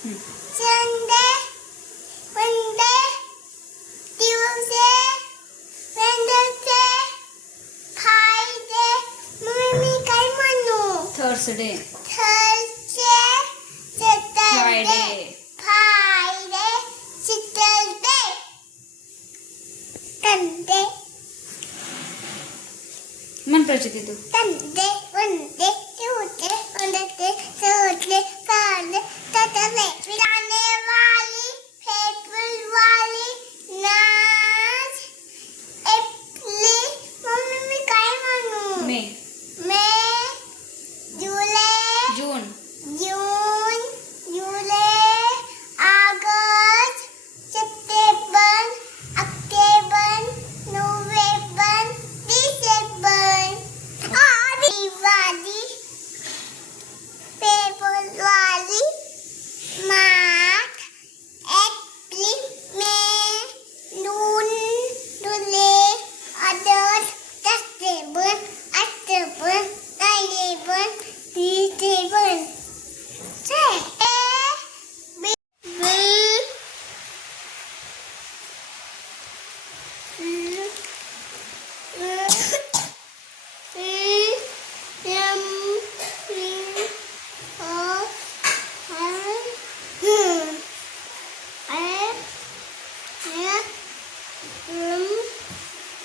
ചന്ത പന്ത ദിവസേ വെണ്ടസേ ഫ്രൈഡേ മമ്മി കൈ Manu Thursday Thursday Friday Friday Saturday Sunday മൻ പ്രചിതിതു സൺഡേ വൺഡേ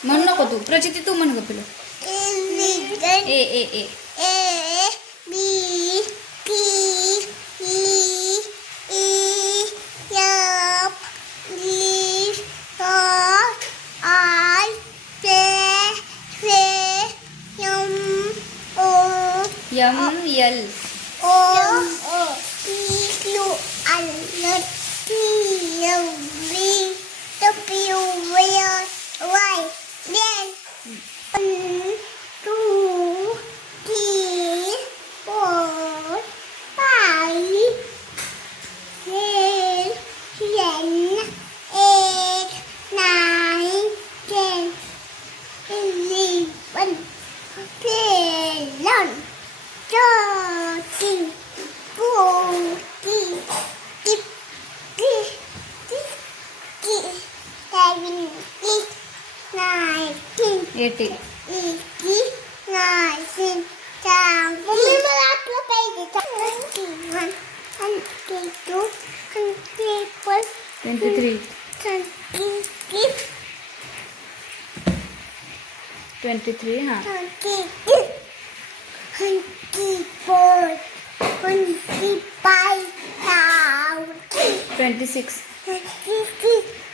મન ન કતું પ્રચિતિ તું મને કપેલો એ એ એ એ બી પી ઈ ઈ યપ લી હોટ આઈ પે પે યમ ઓ યમ યલ ઓ ઓ ઈ ક્લુ અલ નટ ટી યમ બી તો પી seven, eight, nine, ten. Eighty. Eighty, nineteen, thousand. Remember that baby. Twenty-three, twenty-three. Twenty-three, huh?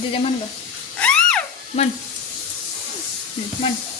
de, de mano, vas. ¡Ah! Man. Mm, Man.